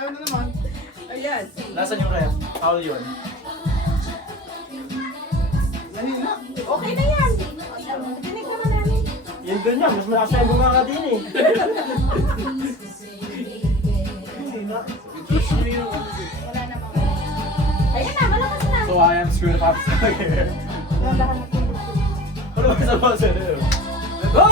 ayaw na naman. Ayan. Nasaan yung ref? Foul yun. Nahina. Okay na yan. Dinig naman namin. Yun doon niya, mas malakas na yung bunga ka din eh. Wala naman. Ayan na, malakas na. So I am screwed up here. Ano ba sa mga sa'yo? Go!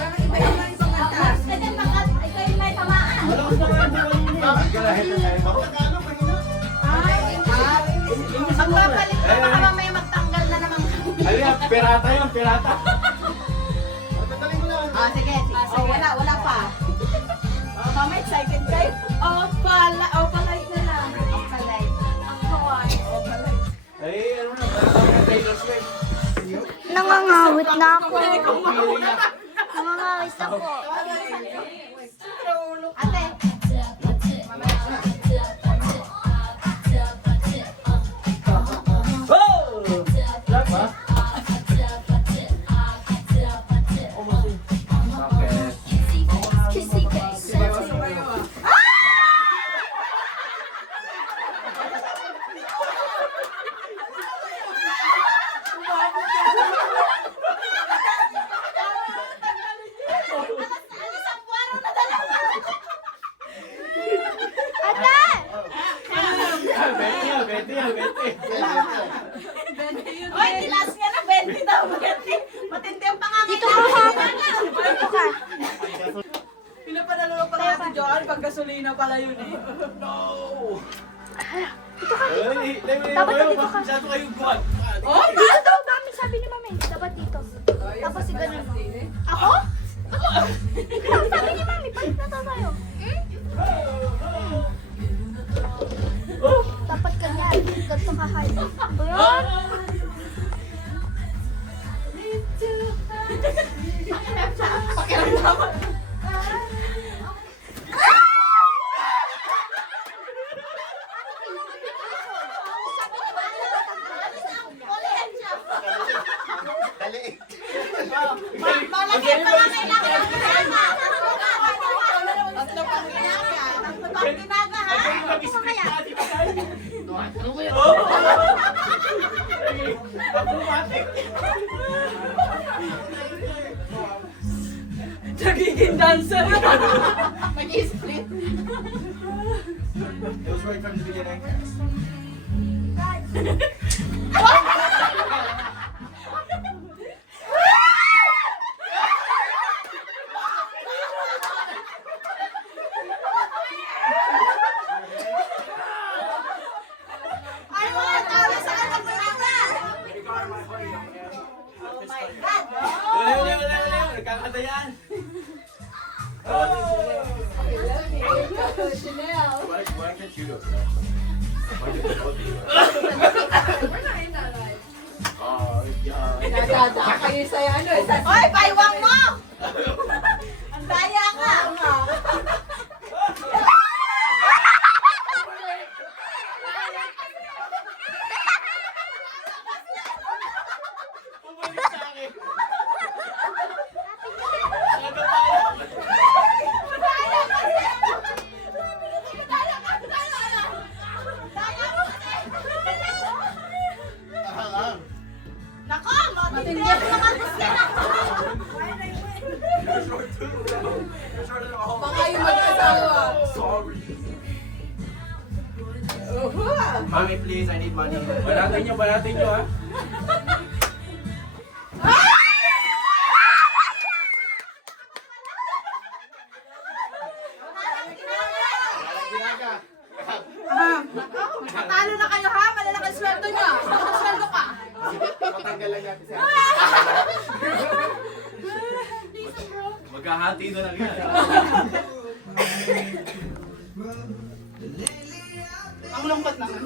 Bakit iba yung mga ibang kanta? Ganyan makat, ikaw yung may tamaan. Malakas na nga yung kanina. Bakit nagkano kanina? Magpapalit ka, baka mamaya magtanggal na naman. Ano yan? Pirata yun, pirata. Tatali mo na. Sige. Oh, wala pa. Mama, excited kayo? Opalite na lang. Opalite. Ay, ano na, parang Taylor Swift. Nangangawit na ako. Feeling niya. Nangangawit ako. Ate. Go! Lahat ba? Bakit? Ate! Betty. Oy, tilas nga na 20 daw. 20. Matindi ang Dito pangangailangan. ka ha. Dito ka. Pinapanalo pala si Joan pag gasolina pala yun eh. No! Dito ka. Dapat dito ka. Masyado kayong buwan. Oh, Dito. Dami sabi ni mami. Dapat dito. Tapos si ganun mo. Ako? Sabi ni mami. Palit na tayo. Dapat ganyan. Ganito ka high. O yun? pakiramdaman. Dali. Malaki ang pangangailangan ng drama. Tatlo pang ginagawa. Tatlo pang ginagawa, ha? Nagiging dancer. Mag-i-split. It was right from the beginning. Ay, mga tao sa anak ko lang na. Oh my God. Wala. Nagkakanta yan. Why can't you do it? Why can't you do it? Nadada kayo sa ano eh. Oy, paywang mo! Ang daya ka! Bumalik sa akin. Nako, matindi ang mga gusto na. Baka yung mag-asawa. Sorry. Mommy, please, I need money. Balatin nyo, ha? Ginaga. Matalo na kayo ha, malalaki ang sweldo nyo. Sweldo ka. Matanggal lang natin siya. Maghahati na lang yan. Ang lungkot naman.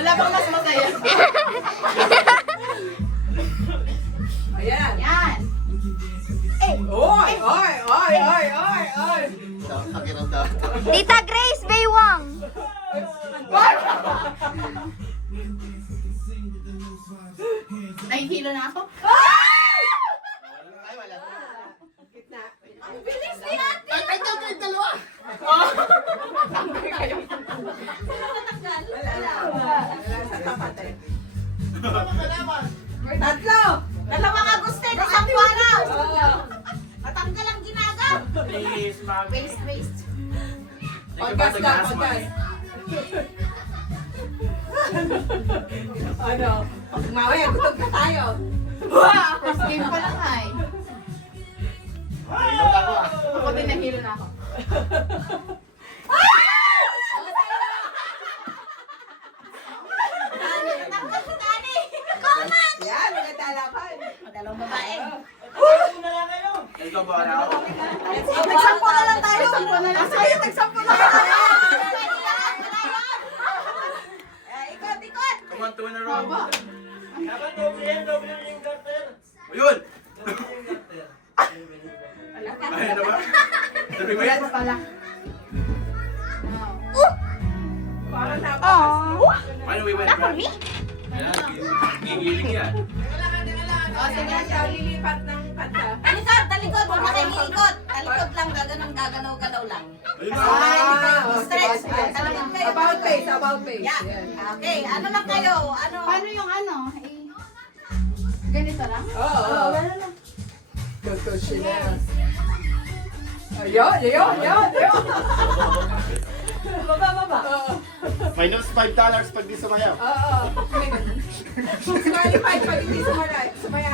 Wala bang mas masaya? Ayan. Yan. Oy! Pakiramdam. Tita Grace Baywang. Nahihilo na ako. Waist, waist. Podcast lang, podcast. Ano? Mamaya, gutom ka tayo. First game pa lang ay. Nahilot ako ah. Ako din nahilo na ako. Yan, nagtatalakan. Dalawang babae. Ikaw ba araw? Nagsampo na lang tayo. Nagsampo na lang tayo. Nagsampo na lang tayo. Ikot. Come on, 2 in a row. Baba. Ayun! Wala ka. Ayun na ba? Sabi mo yan? Pala. Parang Paano we went, bro? Ayan, gigiling yan. O, sige. siya lilipat ng kanta. Talikod, talikod. Huwag na kayo iikot. Talikod lang, gaganaw lang. Ayun na. Ay, hindi kayo stress. Talikod kayo. About face, about face. Yan. Yan. Okay, ano lang kayo? Ano? Paano yung ano? Ganito lang? Oo. Wala lang. Gusto sila. Ayun. Baba. Oo. Minus $5 pag di sumayaw. Oo. Disqualified pag hindi sumaya.